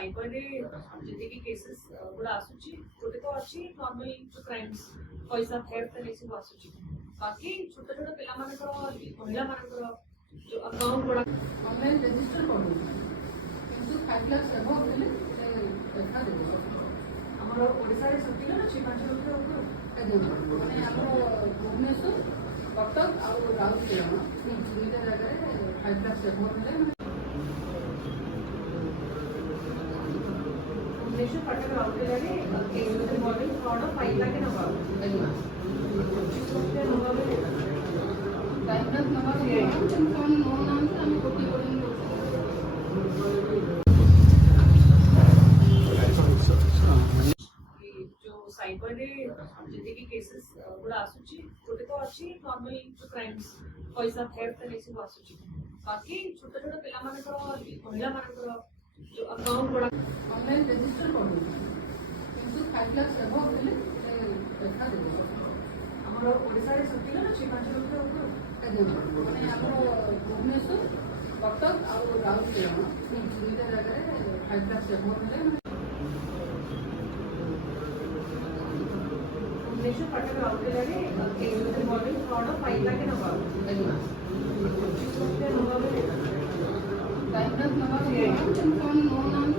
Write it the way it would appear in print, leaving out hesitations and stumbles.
cyber जी cases गुड़ा आसूची गोटे तो अच्छी नॉर्मल जो क्राइम्स पैसा थेफ्ट ए सब आसूची बाकी छोट छोट पिला महिला जो अकाउंट गुड़ा ऑनलाइन रजिस्टर कर किंतु 5 लाख एबव हेले देखा देबो हमर ओडिसा रे सतिला ना 5 लाख ऊपर माने हमर भुवनेश्वर कटक और राउरकेला दुईटा जगह 5 लाख एबव हेले भुवनेश्वर कटक राउरकेला रे केस मॉडल फ्रॉड 5 लाख के नबा टाइम तक नबा कौन नो नाम से हम कोटी कोटी जो साइबर जी केसेस गुड़ा आसूची गोटे तो अच्छी नॉर्मल जो क्राइम्स पैसा थेफ्ट ए सब आसूची बाकी छोट छोट पिला महिला जो अकाउंट गुड़ा ऑनलाइन रजिस्टर कर किंतु 5 लाख एबव हेले देखा देबो हमर ओडिसा रे सतिला ना 5 लाख ऊपर माने हमर भुवनेश्वर कटक और राउरकेला दुईटा जगह 5 लाख एबव हेले भुवनेश्वर कटक राउरकेला रे केस मॉडल फ्रॉड 5 लाख के नबा टाइम तक नबा कौन नो नाम